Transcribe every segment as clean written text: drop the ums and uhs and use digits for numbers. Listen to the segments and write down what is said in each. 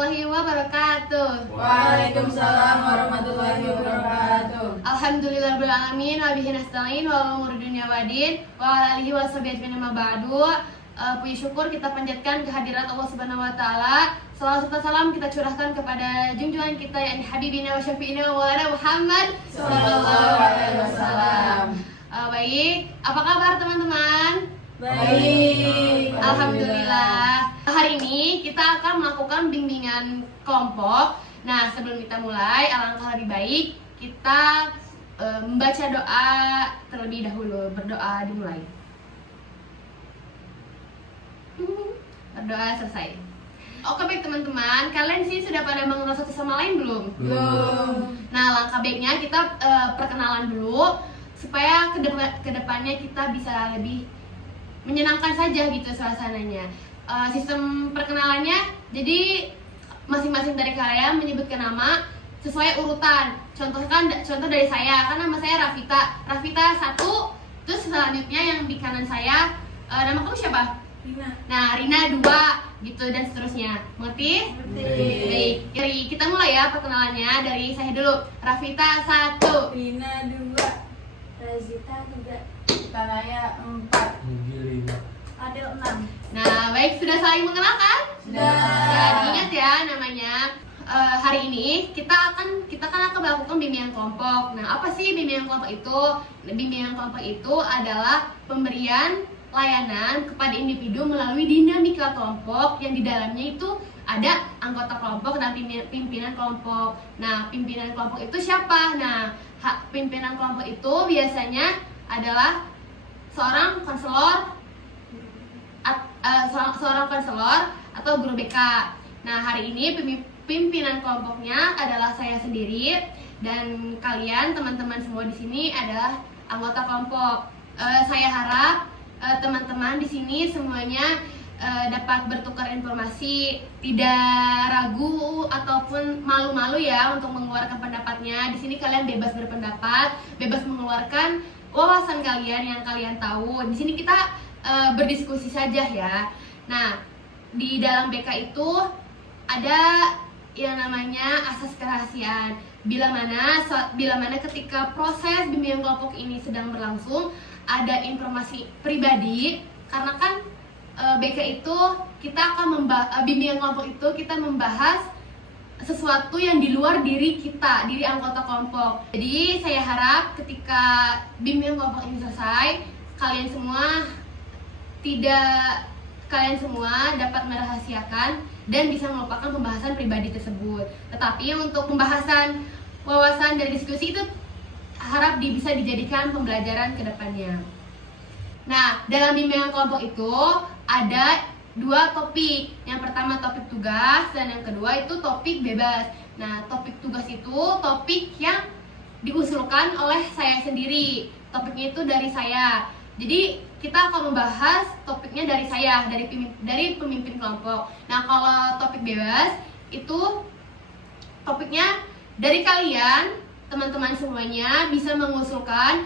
warahmatullahi wabarakatuh. Waalaikumsalam warahmatullahi wabarakatuh. Alhamdulillahirrahmanirrahim. Wa bihi nasta'in wa umur dunya wadin wa ala alihi wa sahbihi ajmain amma ba'du. Puji syukur kita panjatkan kehadirat Allah Subhanahu wa taala. Salawat serta salam kita curahkan kepada junjungan kita yakni habibina wa syafi'ina wa maulana Muhammad sallallahu alaihi wasallam. Baik, apa kabar teman-teman? Baik. Alhamdulillah. Hari ini kita akan melakukan bimbingan kelompok. Nah, sebelum kita mulai, alangkah lebih baik kita membaca doa terlebih dahulu. Berdoa dimulai. Berdoa selesai. Oke baik teman-teman, kalian sih sudah pada mengenal satu sama lain belum? Belum. Nah, langkah baiknya kita perkenalan dulu supaya kedepannya kita bisa lebih menyenangkan saja gitu suasananya. Sistem perkenalannya, jadi masing-masing dari kalian menyebutkan nama sesuai urutan. Contoh dari saya, kan nama saya Rafita 1, terus selanjutnya yang di kanan saya, nama kamu siapa? Rina. Nah, Rina 2, gitu dan seterusnya. Mengerti? Baik, kita mulai ya perkenalannya dari saya dulu. Rafita 1, Rina 2, Razita 3, Tanaya 4, Mugi 5. Adel 6. Nah, baik, sudah saling mengenalkan? Sudah. Nah, diingat ya namanya. Hari ini kita kan akan melakukan bimbingan kelompok. Nah, apa sih bimbingan kelompok itu? Bimbingan kelompok itu adalah pemberian layanan kepada individu melalui dinamika kelompok yang di dalamnya itu ada anggota kelompok dan pimpinan kelompok. Nah, pimpinan kelompok itu siapa? Nah, pimpinan kelompok itu biasanya adalah seorang konselor atau guru BK. Nah, hari ini pimpinan kelompoknya adalah saya sendiri dan kalian teman-teman semua di sini adalah anggota kelompok. Saya harap teman-teman di sini semuanya dapat bertukar informasi, tidak ragu ataupun malu-malu ya untuk mengeluarkan pendapatnya. Di sini kalian bebas berpendapat, bebas mengeluarkan wawasan kalian yang kalian tahu. Di sini kita berdiskusi saja ya. Nah, di dalam BK itu ada yang namanya asas kerahasiaan. Bila mana ketika proses bimbingan kelompok ini sedang berlangsung, ada informasi pribadi, karena kan BK itu kita akan bimbingan kelompok itu kita membahas sesuatu yang di luar diri kita, diri anggota kelompok. Jadi saya harap ketika bimbingan kelompok ini selesai, kalian semua dapat merahasiakan dan bisa melupakan pembahasan pribadi tersebut. Tetapi untuk pembahasan wawasan dari diskusi itu harap bisa dijadikan pembelajaran ke depannya. Nah, dalam bimbingan kelompok itu ada 2 topik. Yang pertama topik tugas dan yang kedua itu topik bebas. Nah, topik tugas itu topik yang diusulkan oleh saya sendiri. Topiknya itu dari saya. Jadi kita akan membahas topiknya dari saya, dari pemimpin kelompok. Nah, kalau topik bebas itu topiknya dari kalian, teman-teman semuanya bisa mengusulkan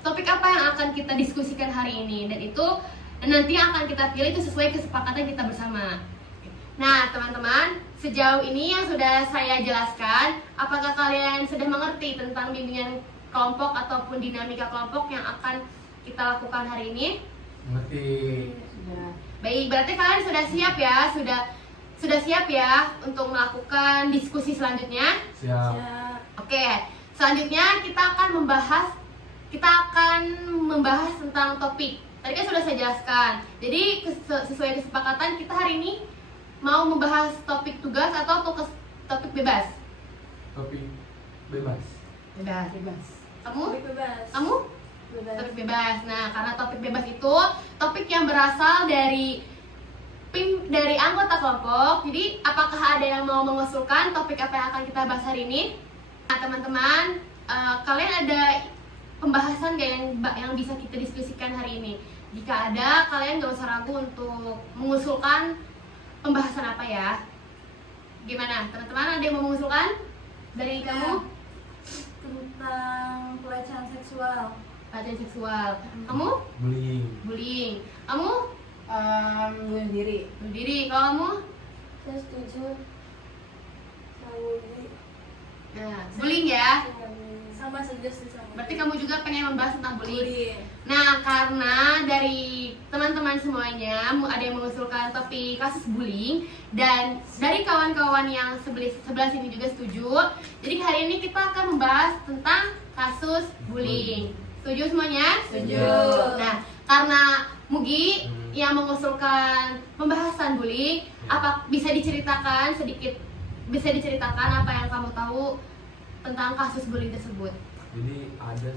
topik apa yang akan kita diskusikan hari ini, dan itu nanti akan kita pilih itu sesuai kesepakatan kita bersama. Nah, teman-teman, sejauh ini yang sudah saya jelaskan, apakah kalian sudah mengerti tentang bimbingan kelompok ataupun dinamika kelompok yang akan kita lakukan hari ini? Mengerti. Sudah. Baik, berarti kalian sudah siap ya? Sudah siap ya untuk melakukan diskusi selanjutnya? Siap. Oke, selanjutnya kita akan membahas tentang topik. Tadi kan sudah saya jelaskan. Jadi sesuai kesepakatan kita hari ini mau membahas topik tugas atau topik bebas? Topik bebas. Bebas. Kamu? Topik bebas. Kamu? Bebas. Topik bebas. Nah, karena topik bebas itu topik yang berasal dari anggota kelompok. Jadi, apakah ada yang mau mengusulkan topik apa yang akan kita bahas hari ini? Nah, teman-teman, kalian ada pembahasan gak yang bisa kita diskusikan hari ini? Jika ada, kalian gak usah ragu untuk mengusulkan pembahasan apa ya. Gimana? Teman-teman, ada yang mau mengusulkan? Dari kamu? Tentang pelecehan seksual. Pelecehan seksual. Kamu? Bullying. Bullying. Kamu? Bunuh diri. Bunuh diri. Kalau kamu? Saya setuju. Saya bully. Nah, bullying ya. Sama saja sih sama. Berarti kamu juga pengen membahas tentang bullying. bullying. Nah, karena dari teman-teman semuanya ada yang mengusulkan topik kasus bullying dan dari kawan-kawan yang sebelah sini juga setuju. Jadi hari ini kita akan membahas tentang kasus bullying. Setuju semuanya? Setuju. Nah, karena Mugi yang mengusulkan pembahasan bullying, apa bisa diceritakan apa yang kamu tahu tentang kasus bullying tersebut? Jadi ada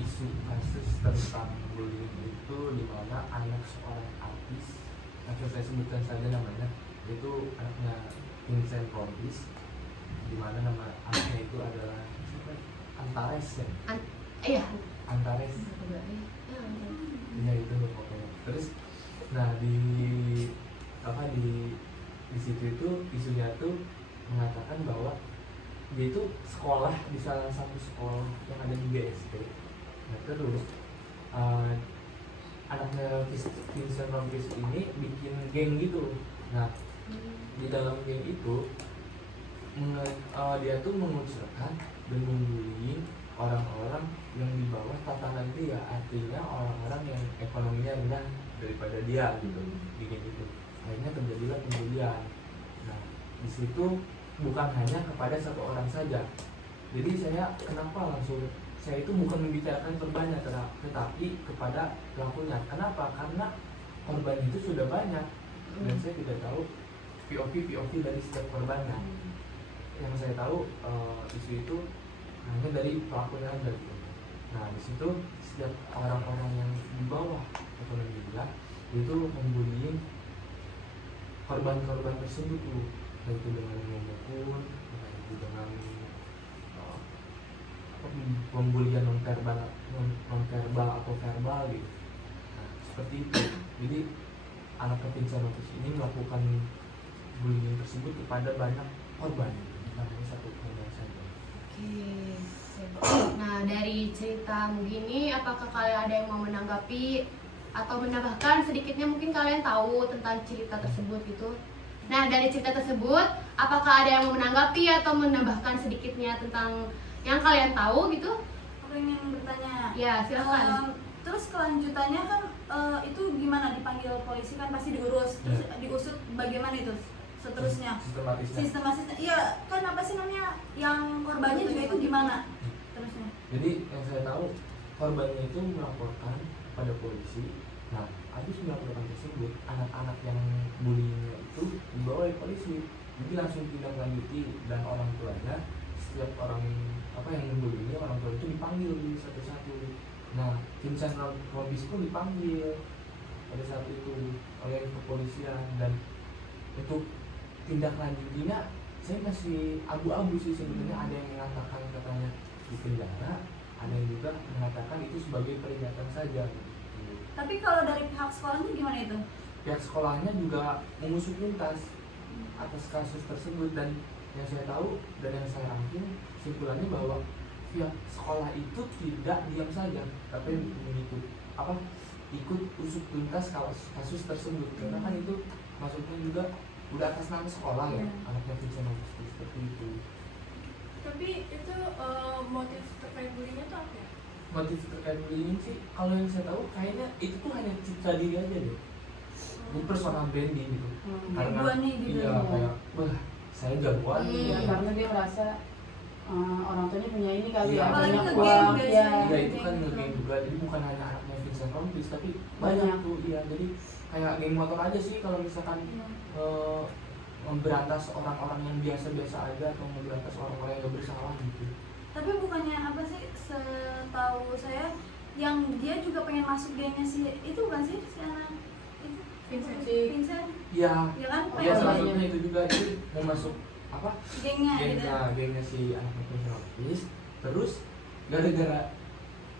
isu kasus tentang bullying itu di mana anak seorang artis, langsung saya sebutkan saja namanya, itu anaknya Vincent Robbins, di mana nama anaknya itu adalah Antares ya. Iya. Antares. Iya itu pokoknya. Terus, nah di situ itu isunya tuh mengatakan bahwa dia itu sekolah di salah satu sekolah yang ada di BSD. Nah terus anaknya Vincent Robbins ini bikin geng gitu. Nah di dalam geng itu dia tuh mengucilkan dan membuli orang-orang yang di bawah tatanan dia, artinya orang-orang yang ekonominya rendah daripada dia gitu, bikin itu. Akhirnya terjadilah pembulian. Nah di situ bukan hanya kepada satu orang saja. Jadi saya itu bukan membicarakan korbannya, tetapi kepada pelakunya. Kenapa? Karena korban itu sudah banyak dan saya tidak tahu POV dari setiap korbannya. Yang saya tahu isu itu hanya dari pelakunya aja gitu. Nah di situ setiap orang-orang yang di bawah ekonomi dia itu membuli korban-korban tersebut tuh, yaitu dengan memukul, yaitu dengan pembulian non verbal atau verbal gitu. Nah seperti itu. Jadi anak Vincent Robbins ini melakukan bullying tersebut kepada banyak korban, bukan hanya satu korban saja. Oke. Nah, dari cerita begini, apakah kalian ada yang mau menanggapi atau menambahkan sedikitnya mungkin kalian tahu tentang cerita tersebut gitu? Nah, dari cerita tersebut, apakah ada yang mau menanggapi atau menambahkan sedikitnya tentang yang kalian tahu gitu? Aku ingin bertanya. Ya, silakan. Terus kelanjutannya kan itu gimana, dipanggil polisi kan pasti diurus, terus diusut bagaimana itu seterusnya? Sistematisnya. Iya, kan apa sih namanya, yang korbannya juga itu gimana terusnya? Jadi yang saya tahu korbannya itu melaporkan pada polisi. Nah, habis melaporkan tersebut, anak-anak yang bullyingnya itu dibawa oleh polisi. Jadi langsung tindak-lanjuti dan orang tuanya, setiap orang yang membullyingnya, orang tua itu dipanggil satu-satu. Nah, Vincent Robbins pun dipanggil pada saat itu oleh kepolisian, dan untuk tindak lanjutinya saya masih abu-abu sih sebenarnya. Ada yang mengatakan katanya di penjara, ada yang juga mengatakan itu sebagai peringatan saja gitu. Tapi kalau dari pihak sekolahnya gimana itu? Pihak sekolahnya juga mengusut tuntas atas kasus tersebut, dan yang saya tahu dan yang saya ambil simpulannya bahwa pihak sekolah itu tidak diam saja, tapi ikut usut tuntas kasus tersebut, karena kan itu maksudnya juga udah atas nama sekolah ya, anaknya Vincent Robbins seperti itu. Tapi itu motif terkait bullyingnya tuh apa ya? Motif terkait bullying sih, kalau yang saya tahu kayaknya itu tuh hanya citra diri aja deh. Ini personal branding gitu. Karena Jagoan nih gitu. iya kayak, wah saya jagoan nih. Ya, karena dia merasa orang tuanya punya ini kali Iya, ya, apalagi banyak ke uang. game Ya, biasanya. Iya itu kan nge-game juga, jadi bukan hanya anaknya Vincent Robbins tapi banyak tuh. Iya, jadi kayak geng motor aja sih kalau misalkan memberantas orang-orang yang biasa-biasa aja, atau memberantas orang-orang yang gak bersalah gitu. Tapi bukannya apa sih, setahu saya yang dia juga pengen masuk gengnya itu bukan sih si anak itu Vincent? Iya. Ya kan? Iya, Pengen salah masuk satunya itu juga, itu mau masuk apa? gengnya gitu. Gengnya si anaknya Vincent Robbins. Terus gara-gara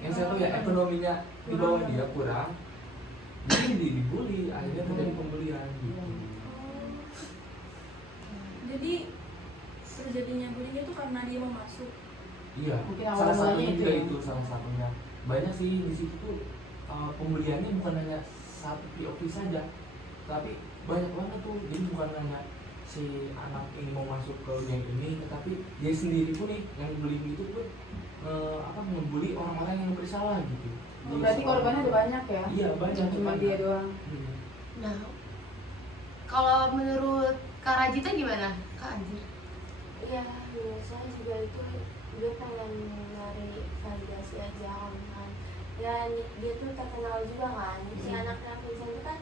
yang saya tahu ya ekonominya di bawah dia kurang, jadi dibully, akhirnya terjadi pembulian gitu. Jadi terjadinya bullying itu karena dia mau masuk. Iya, Mungkin salah awal-awalnya satunya itu juga ya. itu salah satunya. Banyak sih di situ tuh pembuliannya bukan hanya satu POV saja, tapi banyak banget tuh. Jadi bukan hanya si anak ini mau masuk ke geng ini, tetapi dia sendiri pun nih yang bullying itu pun ngebully orang-orang yang bersalah gitu. Berarti korbannya ada banyak ya? Iya banyak. Cuma dia doang. Nah, kalau menurut Kak Rajita gimana? Kak Anjir? Ya, saya juga itu dia pengen nyari validasi aja kan. Dan dia tuh terkenal juga kan. Si anak-anak Vincent itu kan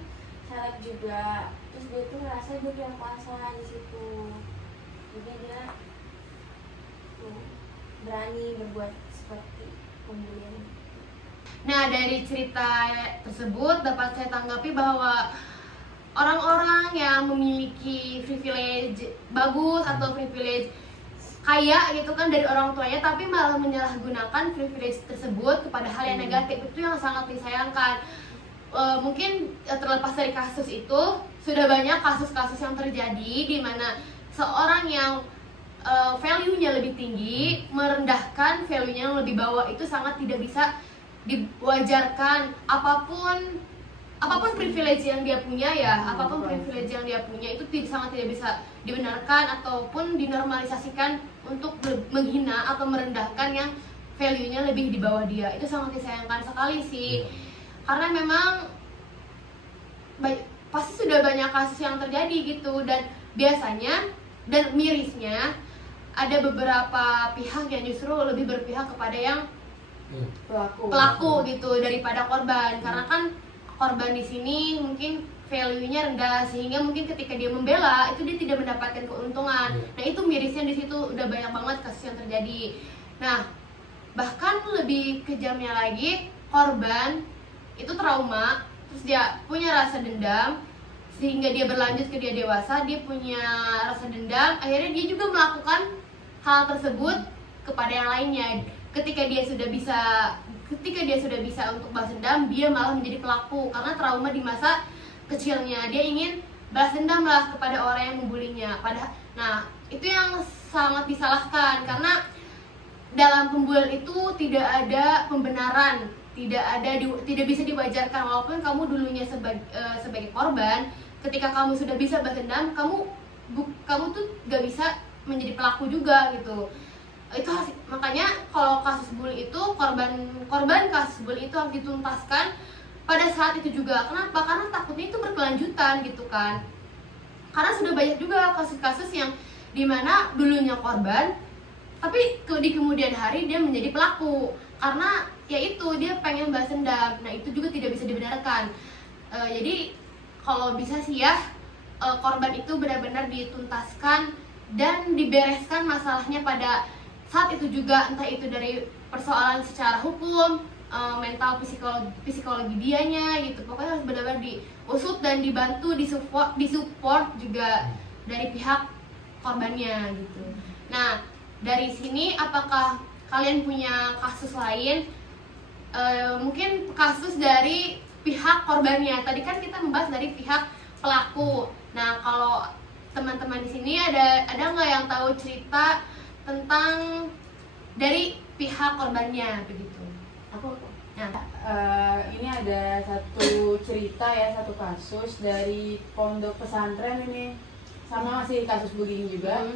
seleb juga. Terus dia tuh ngerasa dia punya kuasa di situ. Jadi dia berani berbuat seperti pembulian. Nah, dari cerita tersebut dapat saya tanggapi bahwa orang-orang yang memiliki privilege bagus atau privilege kaya gitu kan dari orang tuanya, tapi malah menyalahgunakan privilege tersebut kepada hal yang negatif, itu yang sangat disayangkan. Mungkin terlepas dari kasus itu, sudah banyak kasus-kasus yang terjadi di mana seorang yang value-nya lebih tinggi merendahkan value-nya yang lebih bawah. Itu sangat tidak bisa diwajarkan. Apapun privilege yang dia punya apapun privilege yang dia punya itu sangat tidak bisa dibenarkan ataupun dinormalisasikan untuk menghina atau merendahkan yang value-nya lebih di bawah dia. Itu sangat disayangkan sekali sih. Karena memang pasti sudah banyak kasus yang terjadi gitu, dan biasanya dan mirisnya ada beberapa pihak yang justru lebih berpihak kepada yang pelaku gitu daripada korban, karena kan korban di sini mungkin value-nya rendah sehingga mungkin ketika dia membela itu dia tidak mendapatkan keuntungan. Nah, itu mirisnya di situ, udah banyak banget kasus yang terjadi. Nah, bahkan lebih kejamnya lagi, korban itu trauma, terus dia punya rasa dendam sehingga dia berlanjut ke dia dewasa, dia punya rasa dendam, akhirnya dia juga melakukan hal tersebut kepada yang lainnya. Ketika dia sudah bisa untuk balas dendam, dia malah menjadi pelaku karena trauma di masa kecilnya. Dia ingin balas dendam lah kepada orang yang membulinya. Nah, itu yang sangat disalahkan karena dalam pembulian itu tidak ada pembenaran, tidak bisa diwajarkan. Walaupun kamu dulunya sebagai korban, ketika kamu sudah bisa balas dendam, kamu tuh gak bisa menjadi pelaku juga gitu. Itu makanya kalau kasus bully itu korban kasus bully itu harus dituntaskan pada saat itu juga. Kenapa? Karena takutnya itu berkelanjutan gitu kan. Karena sudah banyak juga kasus-kasus yang dimana dulunya korban tapi di kemudian hari dia menjadi pelaku karena yaitu dia pengen balas dendam. Nah, itu juga tidak bisa dibenarkan. Jadi kalau bisa sih ya, korban itu benar-benar dituntaskan dan dibereskan masalahnya pada saat itu juga, entah itu dari persoalan secara hukum, mental, psikologi dianya gitu. Pokoknya harus benar-benar diusut dan dibantu, disupport juga dari pihak korbannya gitu. Nah, dari sini apakah kalian punya kasus lain? Mungkin kasus dari pihak korbannya. Tadi kan kita membahas dari pihak pelaku. Nah, kalau teman-teman di sini ada nggak yang tahu cerita tentang dari pihak korbannya begitu? Aku. Nah, ini ada satu cerita ya, satu kasus dari pondok pesantren ini, sama masih kasus bullying juga.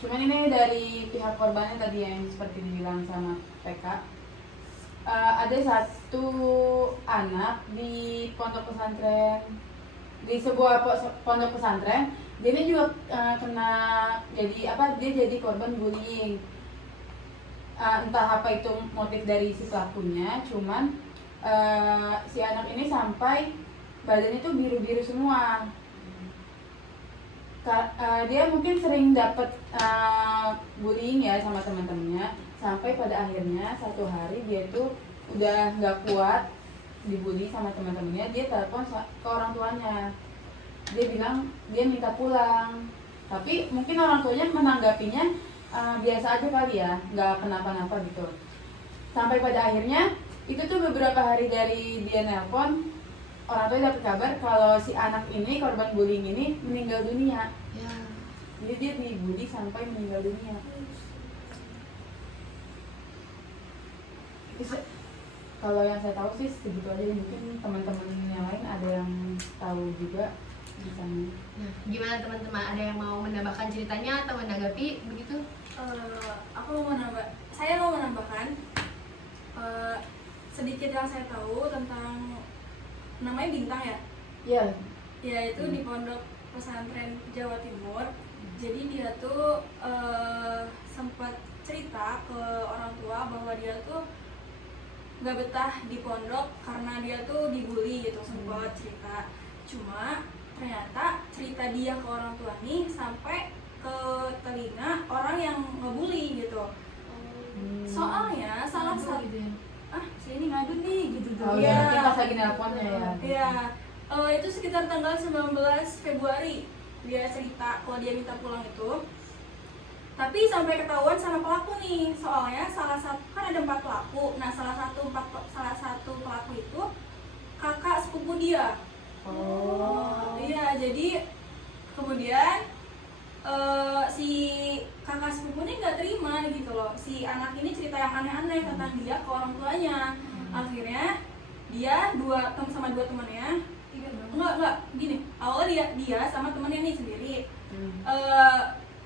Cuman ini dari pihak korbannya tadi yang seperti dibilang sama PK. Ada satu anak di pondok pesantren, di sebuah pondok pesantren. Dia ini juga dia jadi korban bullying. Entah apa itu motif dari si pelakunya, cuman si anak ini sampai badannya itu biru-biru semua. Dia mungkin sering dapat bullying ya sama teman-temannya, sampai pada akhirnya satu hari dia tuh udah nggak kuat dibully sama teman-temannya. Dia telepon ke orang tuanya. Dia bilang dia minta pulang, tapi mungkin orang tuanya menanggapinya biasa aja kali ya, nggak kenapa-napa gitu. Sampai pada akhirnya itu tuh beberapa hari dari dia nelpon, orang tuanya dapat kabar kalau si anak ini, korban bullying ini, meninggal dunia. ya. Jadi dia dibully sampai meninggal dunia. Kalau yang saya tahu sih segitu aja. Mungkin teman-teman yang lain ada yang tahu juga misalnya. Nah, gimana teman-teman? Ada yang mau menambahkan ceritanya atau menanggapi begitu? Saya mau menambahkan sedikit yang saya tahu tentang namanya Bintang ya. Iya. Ya itu di pondok pesantren Jawa Timur. Jadi dia tuh sempat cerita ke orang tua bahwa dia tuh nggak betah di pondok karena dia tuh dibully gitu, sempat cerita. Cuma ternyata cerita dia ke orang tua nih sampai ke telinga orang yang ngebully gitu. Soalnya salah satu gitu ya? sini ngadu nih gitu tuh. Oh iya, mungkin pas lagi nelponnya ya. Iya, itu sekitar tanggal 19 Februari dia cerita kalau dia minta pulang itu. Tapi sampai ketahuan sama pelaku nih, soalnya salah satu kan ada 4 pelaku. Nah, salah satu pelaku itu kakak sepupu dia. Oh. Iya, jadi kemudian si kakak sepupunya nggak terima gitu loh, si anak ini cerita yang aneh-aneh tentang dia ke orang tuanya. Akhirnya dia sama dua temannya, enggak gini, awalnya dia sama temannya nih sendiri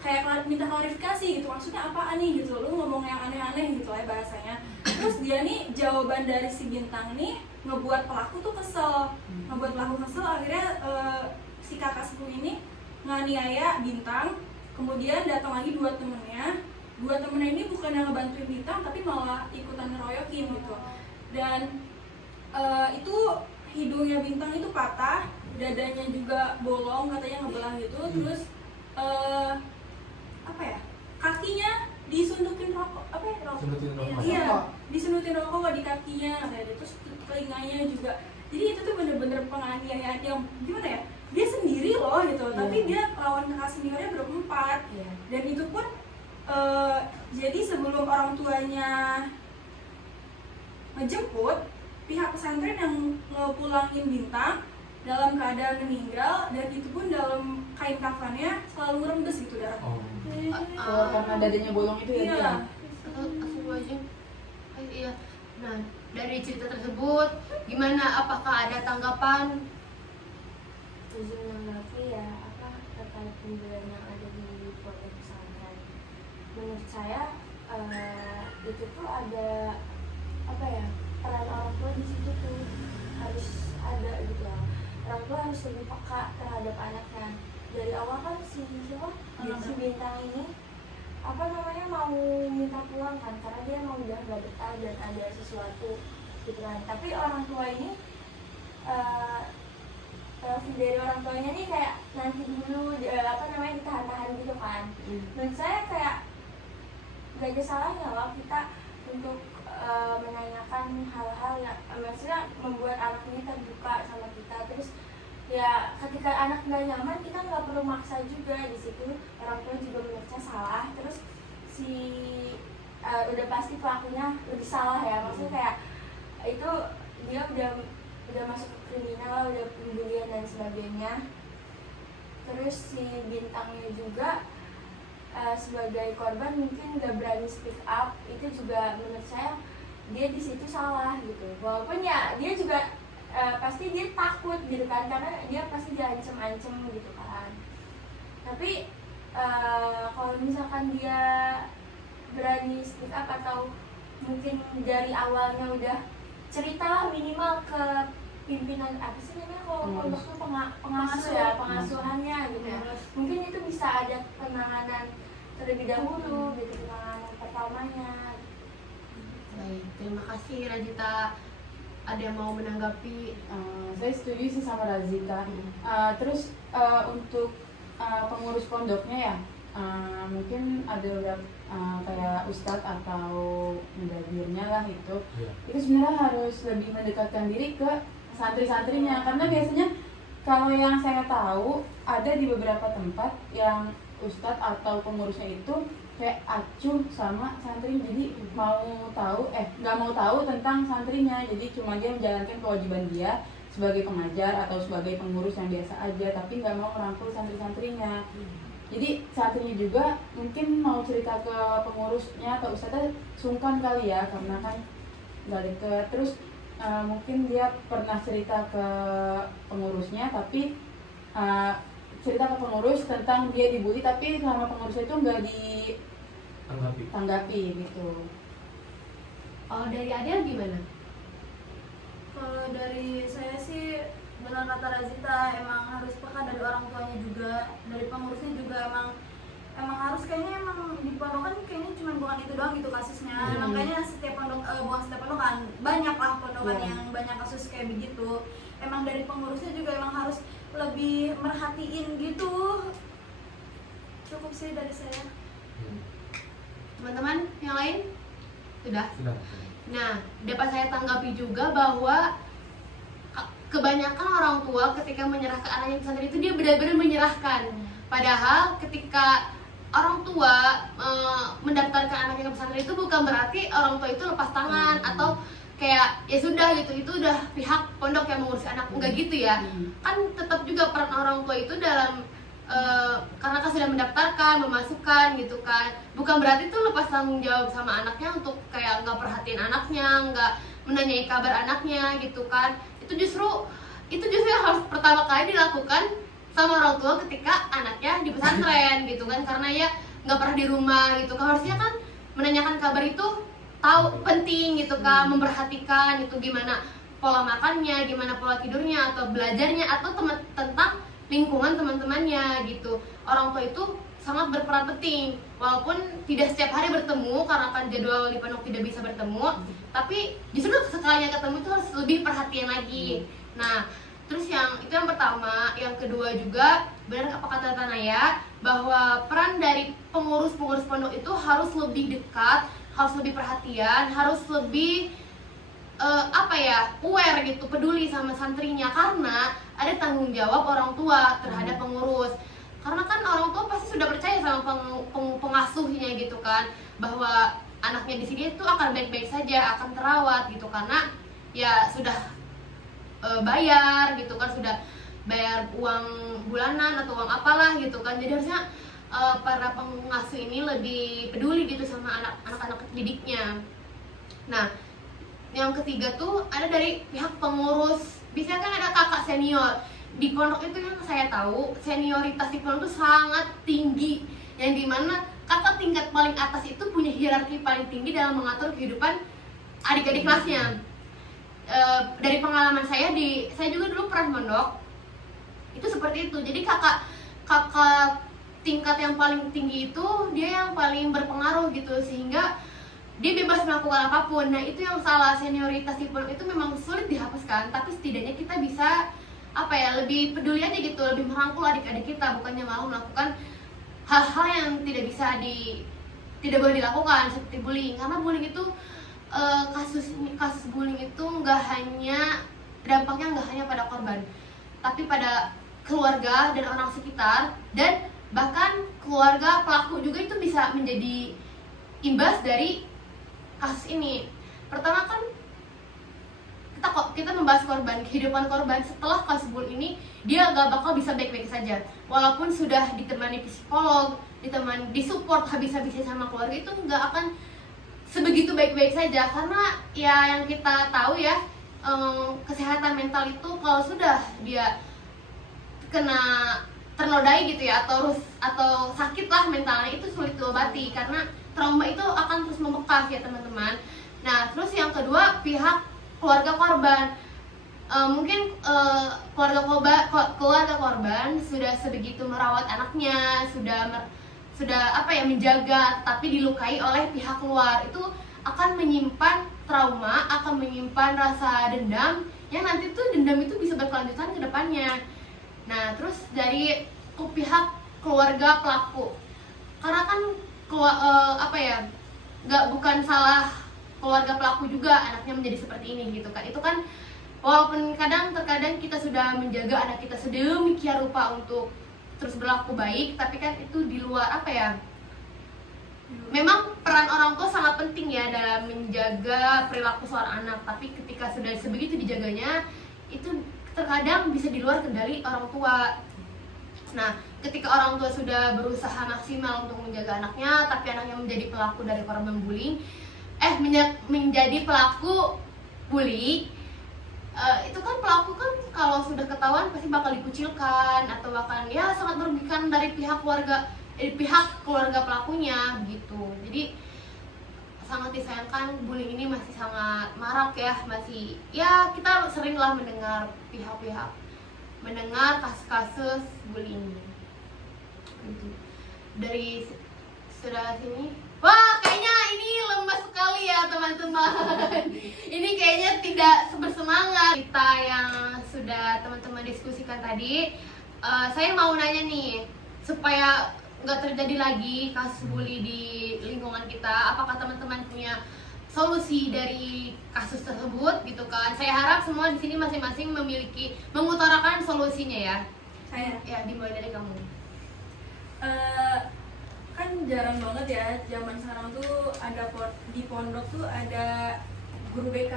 kayak minta klarifikasi gitu, maksudnya apaan nih gitu, lu ngomong yang aneh-aneh gitu lah bahasanya. Terus dia nih jawaban dari si Bintang nih ngebuat pelaku tuh kesel, akhirnya si kakak sepupu ini nganiaya Bintang. Kemudian datang lagi dua temennya ini bukan yang ngebantuin Bintang tapi malah ikutan ngeroyokin gitu. Dan itu hidungnya Bintang itu patah, dadanya juga bolong katanya ngebelah gitu. Terus kakinya disundukin rokok, Sundutin rokok. Iya, disundutin rokok di kakinya, terus telinganya juga. Jadi itu tuh bener-bener penganiayaan yang gimana ya? Dia sendiri loh gitu, tapi dia lawan kakak seniornya berempat. Dan itu pun jadi sebelum orang tuanya ngejemput, pihak pesantren yang ngepulangin Bintang dalam keadaan meninggal, dan itu pun dalam kain kafannya selalu ngerembes gitu darah. Oh, karena dadanya bolong itu ya? Iya. Astagfirullahaladzim. Iya. Nah, dari cerita tersebut, gimana? Apakah ada tanggapan? Izin menanggapi ya terkait pembelian yang ada di pondok pesantren. Menurut saya itu tuh ada peran orang tua di situ tuh harus ada gitu ya. Orang tua harus lebih peka terhadap anaknya. Dari awal kan si Bintang ini mau minta pulang kan karena dia mau udah nggak betah dan ada sesuatu gitu kan. Tapi orang tua ini dari orang tuanya nih kayak nanti dulu ditahan-tahan gitu kan. Menurut saya kayak gak ada salahnya loh kita untuk menanyakan hal-hal yang maksudnya membuat anak ini terbuka sama kita. Terus ya ketika anak nggak nyaman kita nggak perlu maksa juga di situ. Orang tua juga menurutnya salah. Terus udah pasti pelakunya lebih salah ya, maksudnya kayak itu dia udah masuk ke kriminal, udah pembulian dan sebagainya. Terus si Bintangnya juga sebagai korban mungkin nggak berani speak up, itu juga menurut saya dia di situ salah gitu. Walaupun ya dia juga pasti dia takut gitu kan, karena dia pasti diancem-ancem gitu kan. Tapi kalau misalkan dia berani speak up atau mungkin dari awalnya udah cerita minimal ke pimpinan kalau pondok tuh pengasuh ya, pengasuhannya gitu ya. Mungkin itu bisa ada penanganan terlebih dahulu gitu, penanganan pertamanya. Baik, terima kasih Rajita. Ada yang mau menanggapi? Saya setuju sih sama Razita. Terus untuk pengurus pondoknya ya, mungkin ada beberapa kayak ustadz atau mudabbirnya lah itu sebenarnya harus lebih mendekatkan diri ke santri-santrinya, karena biasanya kalau yang saya tahu ada di beberapa tempat yang ustadz atau pengurusnya itu kayak acuh sama santri, jadi nggak mau tahu tentang santrinya, jadi cuma dia menjalankan kewajiban dia sebagai pengajar atau sebagai pengurus yang biasa aja, tapi nggak mau merangkul santri-santrinya. Jadi santrinya juga mungkin mau cerita ke pengurusnya atau ustadznya sungkan kali ya, karena kan nggak deket. Terus mungkin dia pernah cerita ke pengurusnya tapi cerita ke pengurus tentang dia dibully, tapi sama pengurusnya itu nggak ditanggapi gitu. Oh, dari Adel gimana? Kalau dari saya sih benar kata Razita, emang harus peka dari orang tuanya juga, dari pengurusnya juga emang harus kayaknya emang di pondokan kayaknya cuma bukan itu doang gitu kasusnya. Emang kayaknya setiap pondok bukan setiap pondokan, banyak lah pondokan yang banyak kasus kayak begitu. Emang dari pengurusnya juga emang harus lebih merhatiin gitu. Cukup sih dari saya. Teman-teman yang lain? Sudah? Sudah. Nah, dapat saya tanggapi juga bahwa kebanyakan orang tua ketika menyerahkan anaknya ke pesantren itu dia benar-benar menyerahkan. Padahal ketika orang tua mendaftarkan anaknya ke pesantren itu bukan berarti orang tua itu lepas tangan atau kayak ya sudah gitu, itu udah pihak pondok yang mengurus anak, enggak gitu ya. Kan tetap juga peran orang tua itu dalam karena kan sudah mendaftarkan, memasukkan gitu kan, bukan berarti itu lepas tanggung jawab sama anaknya untuk kayak nggak perhatiin anaknya, nggak menanyai kabar anaknya gitu kan. Itu justru yang harus pertama kali dilakukan sama orang tua ketika anaknya di pesantren gitu kan, karena ya nggak pernah di rumah gitu kan, harusnya kan menanyakan kabar itu tahu penting gitu kan, memperhatikan itu gimana pola makannya, gimana pola tidurnya atau belajarnya atau tentang lingkungan teman-temannya gitu. Orang tua itu sangat berperan penting, walaupun tidak setiap hari bertemu karena kan jadwal di pondok tidak bisa bertemu, tapi justru sekalinya ketemu itu harus lebih perhatian lagi. Nah, terus itu yang pertama. Yang kedua juga benar apa kata Tanaya, bahwa peran dari pengurus pondok itu harus lebih dekat, harus lebih perhatian, harus lebih aware gitu, peduli sama santrinya, karena ada tanggung jawab orang tua terhadap pengurus. Karena kan orang tua pasti sudah percaya sama pengasuhnya gitu kan, bahwa anaknya di sini itu akan baik-baik saja, akan terawat gitu, karena ya sudah bayar gitu kan, sudah bayar uang bulanan atau uang apalah gitu kan. Jadi harusnya para pengasuh ini lebih peduli gitu sama anak-anak didiknya. Nah, yang ketiga tuh ada dari pihak pengurus. Biasanya kan ada kakak senior di pondok itu, yang saya tahu senioritas di pondok itu sangat tinggi, yang dimana kakak tingkat paling atas itu punya hierarki paling tinggi dalam mengatur kehidupan adik-adik kelasnya. Dari pengalaman saya juga dulu pernah mondok itu seperti itu. Jadi kakak tingkat yang paling tinggi itu dia yang paling berpengaruh gitu, sehingga dia bebas melakukan apapun. Nah, itu yang salah, senioritas di pondok itu memang sulit dihapuskan, tapi setidaknya kita bisa lebih peduli aja gitu, lebih merangkul adik-adik kita, bukannya malah melakukan hal-hal yang tidak boleh dilakukan seperti bullying. Karena bullying itu kasus bullying itu dampaknya nggak hanya pada korban, tapi pada keluarga dan orang sekitar, dan bahkan keluarga pelaku juga itu bisa menjadi imbas dari kasus ini. Pertama kan kita membahas kehidupan korban setelah kasus bullying ini, dia gak bakal bisa baik-baik saja, walaupun sudah ditemani psikolog, disupport habis-habisnya sama keluarga, itu gak akan sebegitu baik-baik saja. Karena ya yang kita tahu ya, kesehatan mental itu kalau sudah dia ternodai gitu ya, atau sakit lah mentalnya, itu sulit diobati karena trauma itu akan terus membekas ya teman-teman. Nah, terus yang kedua, pihak keluarga korban. Mungkin keluarga korban sudah sebegitu merawat anaknya, sudah menjaga, tapi dilukai oleh pihak luar, itu akan menyimpan trauma, akan menyimpan rasa dendam, yang nanti tuh dendam itu bisa berkelanjutan ke depannya. Nah, terus dari pihak keluarga pelaku, karena kan bukan salah keluarga pelaku juga anaknya menjadi seperti ini gitu kan. Itu kan walaupun terkadang kita sudah menjaga anak kita sedemikian rupa untuk terus berlaku baik, tapi kan itu di luar memang peran orang tua sangat penting ya dalam menjaga perilaku seorang anak, tapi ketika sudah sebegitu dijaganya, itu terkadang bisa di luar kendali orang tua. Nah, ketika orang tua sudah berusaha maksimal untuk menjaga anaknya, tapi anaknya menjadi pelaku dari korban bullying, menjadi pelaku bully, itu kan pelaku kan kalau sudah ketahuan pasti bakal dikucilkan atau bahkan ya sangat merugikan dari pihak keluarga pelakunya gitu. Jadi sangat disayangkan bullying ini masih sangat marak ya, masih ya kita seringlah mendengar kasus-kasus bullying gitu. Dari sudah sini, wah kayaknya ini lemas sekali ya teman-teman. Ini kayaknya tidak bersemangat kita yang sudah teman-teman diskusikan tadi. Saya mau nanya nih, supaya nggak terjadi lagi kasus bully di lingkungan kita, apakah teman-teman punya solusi dari kasus tersebut gitu kan? Saya harap semua di sini masing-masing mengutarakan solusinya ya. Saya Ya, dimulai dari kamu. kan jarang banget ya zaman sekarang tuh ada di pondok tuh ada guru BK.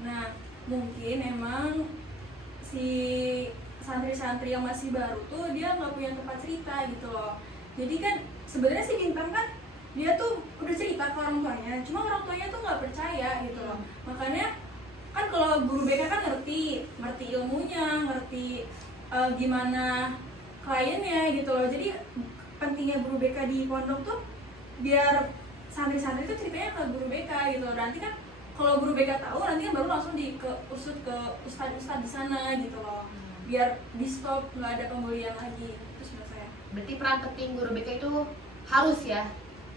Nah, mungkin emang si santri-santri yang masih baru tuh dia nggak punya tempat cerita gitu loh. Jadi kan sebenarnya si Bintang kan dia tuh udah cerita ke orang tuanya, cuma orang tuanya tuh nggak percaya gitu loh. Makanya kan kalau guru BK kan ngerti ilmunya, ngerti gimana kliennya gitu loh. Jadi pentingnya guru BK di pondok tuh biar santri-santri tuh ceritanya ke guru BK gitu loh. Nanti kan kalau guru BK tahu, nanti kan baru langsung usut ke ustadz di sana gitu loh. Biar di stop, nggak ada pembulian lagi. Itu menurut saya. Berarti peran penting guru BK itu harus ya?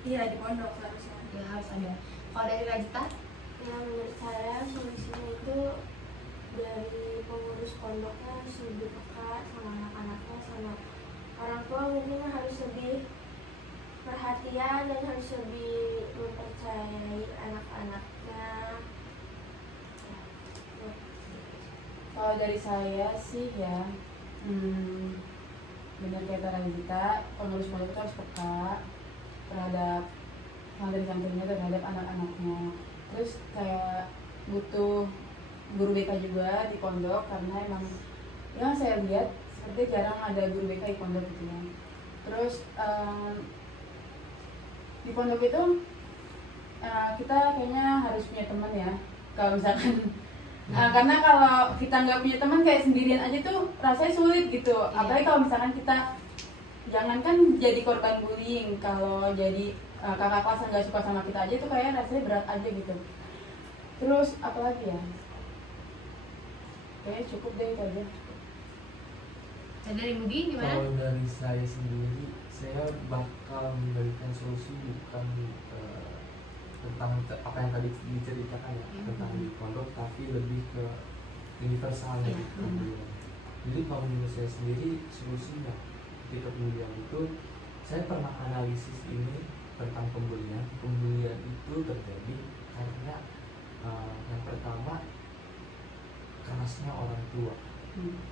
Iya, di pondok seharusnya. Ya harus ada. Kalau dari Rajita? Ya menurut saya solusinya itu dari pengurus pondoknya harus lebih peka sama anak-anaknya, sama orang tua mungkin harus lebih perhatian dan harus lebih mempercayai anak-anaknya. Kalau dari saya sih ya, benar kata Rajita, pengurus pondok itu harus peka terhadap santri-santrinya, terhadap anak-anaknya. Terus kayak butuh guru BK juga di pondok, karena emang yang saya lihat seperti jarang ada guru BK di pondok gitu ya. Terus di pondok itu kita kayaknya harus punya teman ya, kalau misalkan karena kalau kita nggak punya teman kayak sendirian aja tuh rasanya sulit gitu. Apalagi kalau misalkan kita jangankan jadi korban bullying, kalau jadi kakak kelas yang nggak suka sama kita aja tuh kayak rasanya berat aja gitu. Terus apalagi ya, kayaknya cukup deh itu aja. Dan dari Budi gimana? Kalau dari saya sendiri, saya bakal memberikan solusi bukan tentang apa yang tadi diceritakan ya, tentang di pondok, tapi lebih ke universalnya gitu. Jadi kalau menurut saya sendiri solusinya ketika pembulian itu, saya pernah analisis ini tentang pembulian. Pembulian itu terjadi karena yang pertama kerasnya orang tua,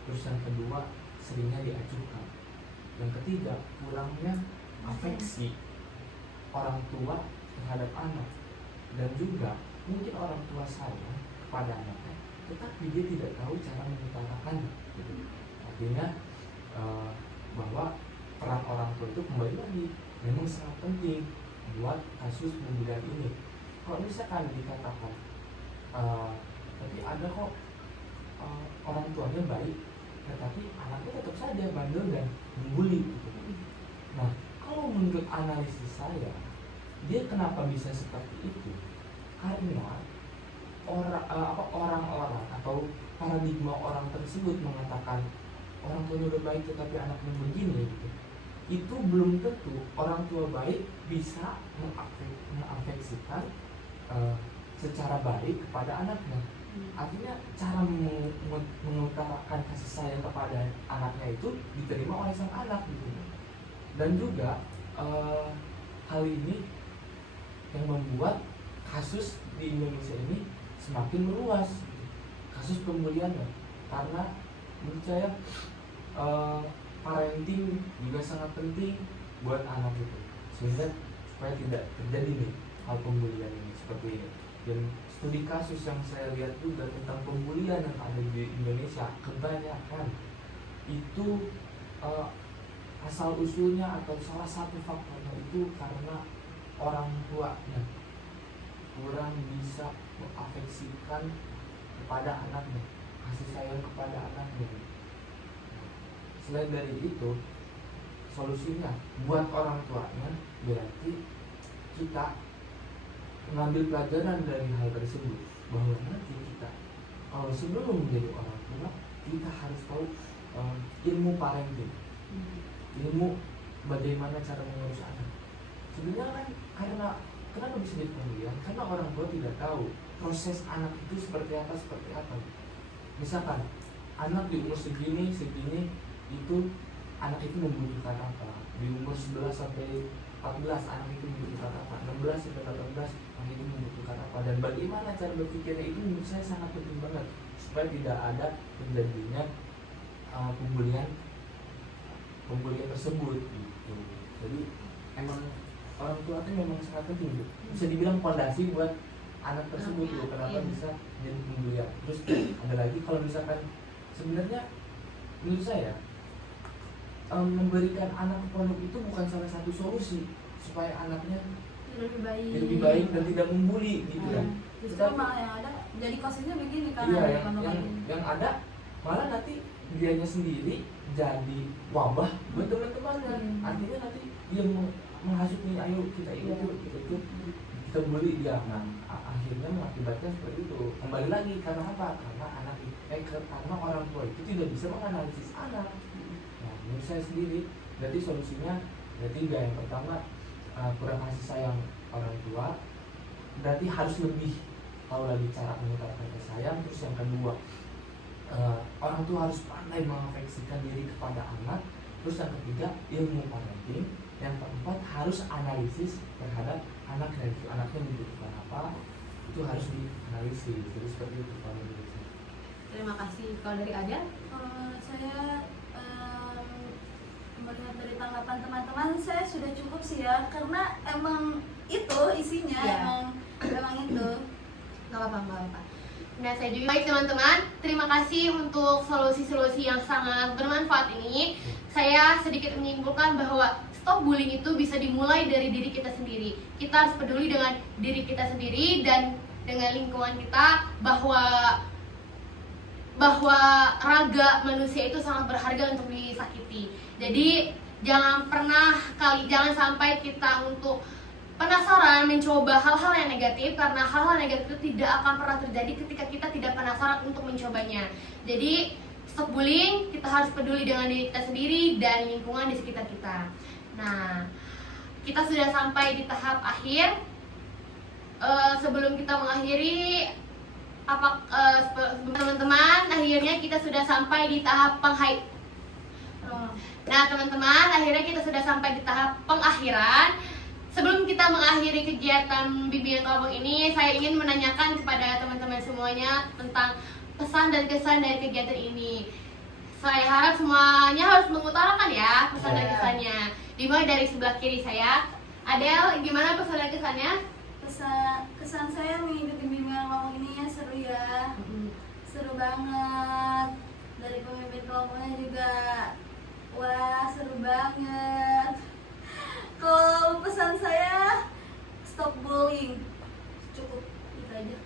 terus yang kedua seringnya diacuhkan, yang ketiga kurangnya afeksi orang tua terhadap anak, dan juga mungkin orang tua saya kepada anaknya tetapi dia tidak tahu cara mengutarakannya gitu. Artinya bahwa peran orang tua itu kembali lagi memang sangat penting buat kasus pembulian ini. Kalau misalkan dikatakan tapi ada kok orang tuanya baik, tetapi anaknya tetap saja bandel dan membuli gitu. Nah, kalau menurut analisis saya, dia kenapa bisa seperti itu? Karena orang-orang atau paradigma orang tersebut mengatakan orang tuanya udah baik tetapi anaknya begini gitu. Itu belum tentu orang tua baik bisa mengafeksikan secara baik kepada anaknya. Artinya cara mengutarakan kasih sayang kepada anaknya itu diterima oleh sang anak gitu. Dan juga hal ini yang membuat kasus di Indonesia ini semakin meluas, kasus pembuliannya. Karena menurut saya parenting juga sangat penting buat anak itu, sehingga supaya tidak terjadi nih hal pembulian ini seperti ini. Dan studi kasus yang saya lihat juga tentang pembulian yang ada di Indonesia, kebanyakan itu asal usulnya atau salah satu faktornya itu karena orang tuanya kurang bisa mengafeksikan kepada anaknya, kasih sayang kepada anaknya. Selain dari itu, solusinya buat orang tuanya berarti kita mengambil pelajaran dari hal tersebut, bahwa nanti kita kalau sebelum menjadi orang tua kita harus tahu ilmu parenting, ilmu bagaimana cara mengurus anak. Sebenarnya kan karena kenapa bisa jadi pemilihan? Karena orang tua tidak tahu proses anak itu seperti apa. Misalkan anak di umur segini itu anak itu membutuhkan apa, di umur 11 sampai 14 anak itu membutuhkan apa, 16 sampai 18 anak itu membutuhkan apa, dan bagaimana cara berpikirnya itu menurut saya sangat penting banget supaya tidak ada terjadinya pembulian tersebut gitu. Jadi emang orang tua itu memang sangat penting, bisa dibilang fondasi buat anak tersebut gitu. Kenapa bisa jadi pembulian. Terus ada lagi kalau misalkan sebenarnya menurut saya memberikan anak ke pondok itu bukan salah satu solusi supaya anaknya lebih baik dan tidak membuli gitu kan. Justru malah yang ada jadi kasusnya begini kan. Iya, yang ada malah nanti dianya sendiri jadi wabah buat teman-temannya. Artinya nanti dia menghasut nih, ayo kita kita bully dia. Nah, akhirnya mengakibatkan seperti itu. Kembali lagi karena apa? Karena orang tua itu tidak bisa menganalisis anak. Nah, menurut saya sendiri, berarti solusinya ada 3. Yang pertama, kurang kasih sayang orang tua, berarti harus lebih tahu lagi cara mengutarakan kasih sayang. Terus yang kedua, orang tua harus pandai mengafeksikan diri kepada anak. Terus yang ketiga, ilmu parenting. Yang keempat, harus analisis terhadap anaknya membutuhkan apa, itu harus dianalisis. Jadi seperti itu kalau menurut saya. Terima kasih. Kalau dari Adel? Saya melihat dari tanggapan teman-teman, saya sudah cukup sih ya, karena emang itu isinya, emang itu. Gak apa-apa. Nah, saya juga baik teman-teman. Terima kasih untuk solusi-solusi yang sangat bermanfaat ini. Saya sedikit menyimpulkan bahwa stop bullying itu bisa dimulai dari diri kita sendiri. Kita harus peduli dengan diri kita sendiri dan dengan lingkungan kita, bahwa raga manusia itu sangat berharga untuk disakiti. Jadi jangan sampai kita untuk penasaran mencoba hal-hal yang negatif, karena hal-hal negatif itu tidak akan pernah terjadi ketika kita tidak penasaran untuk mencobanya. Jadi stop bullying, kita harus peduli dengan diri kita sendiri dan lingkungan di sekitar kita. Nah, kita sudah sampai di tahap akhir. Sebelum kita mengakhiri, teman-teman, akhirnya kita sudah sampai di tahap Nah, teman-teman, akhirnya kita sudah sampai di tahap pengakhiran. Sebelum kita mengakhiri kegiatan bimbingan kelompok ini, saya ingin menanyakan kepada teman-teman semuanya tentang pesan dan kesan dari kegiatan ini. Saya harap semuanya harus mengutarakan ya pesan dan kesannya. Dimulai dari sebelah kiri saya. Adel, gimana pesan dan kesannya? Kesan saya mengikuti bimbingan kelompok ini ya seru ya. Seru banget. Dari pemimpin kelompoknya juga, wah seru banget. Kalau pesan saya, stop bullying. Cukup itu aja.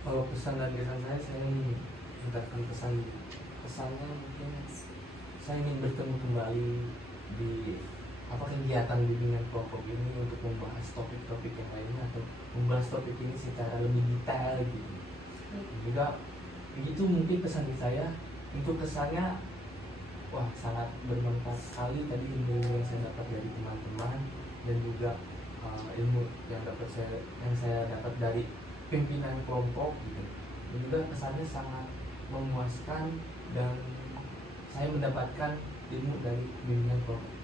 Kalau pesan dan kesan saya ingin mengucapkan pesannya mungkin saya ingin bertemu kembali di kegiatan bimbingan kelompok ini untuk membahas topik-topik yang lainnya, atau membahas topik ini secara lebih detail gitu. Juga begitu mungkin pesan saya. Untuk kesannya, wah sangat bermanfaat sekali tadi ilmu yang saya dapat dari teman-teman, dan juga ilmu yang saya dapat dari pimpinan kelompok gitu. Dan juga kesannya sangat memuaskan, dan saya mendapatkan ilmu dari bimbingan kelompok.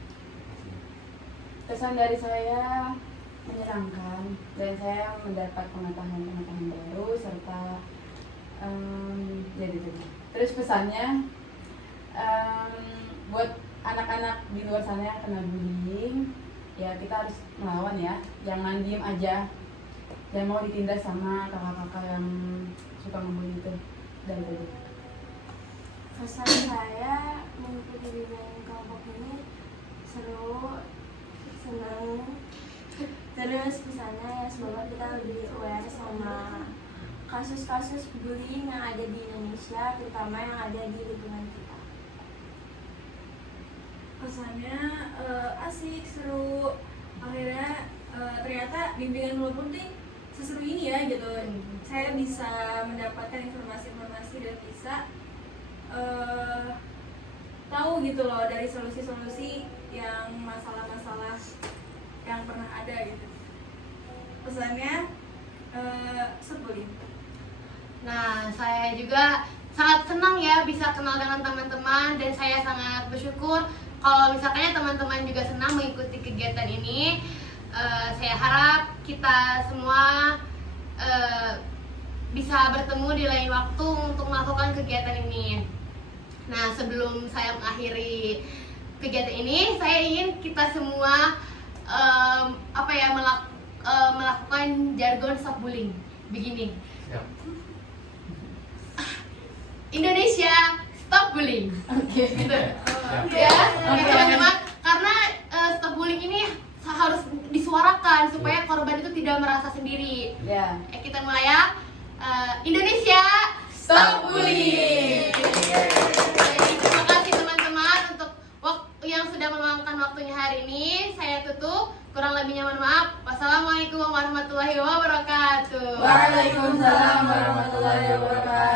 Kesan dari saya menyenangkan, dan saya mendapat pengetahuan baru serta terus pesannya buat anak-anak di luar sana yang kena bullying, ya kita harus melawan ya, jangan diem aja, jangan mau ditindas sama kakak-kakak yang suka membuli itu. Dan itu Pesan saya mengikuti bimbingan kelompok ini seru, senang. Terus pesannya ya semoga kita lebih aware sama kasus-kasus bullying yang ada di Indonesia, terutama yang ada di lingkungan kita. Pesannya asik, seru. Akhirnya ternyata bimbingan mulut penting seseru ini ya gitu. Saya bisa mendapatkan informasi-informasi dan bisa tahu gitu loh dari solusi-solusi yang masalah-masalah yang pernah ada gitu. Pesannya sebullying. Nah, saya juga sangat senang ya bisa kenal dengan teman-teman, dan saya sangat bersyukur kalau misalnya teman-teman juga senang mengikuti kegiatan ini. Saya harap kita semua bisa bertemu di lain waktu untuk melakukan kegiatan ini. Nah, sebelum saya mengakhiri kegiatan ini, saya ingin kita semua melakukan jargon stop bullying begini. Siap. Indonesia stop bullying. Oke. Gitu. Siap. Ya, Oke. teman-teman, karena stop bullying ini harus disuarakan supaya korban itu tidak merasa sendiri. Ya. Kita mulai ya. Indonesia stop bullying. Jadi, terima kasih teman-teman untuk yang sudah meluangkan waktunya hari ini. Saya tutup. Kurang lebihnya mohon maaf. Wassalamualaikum warahmatullahi wabarakatuh. Waalaikumsalam warahmatullahi wabarakatuh.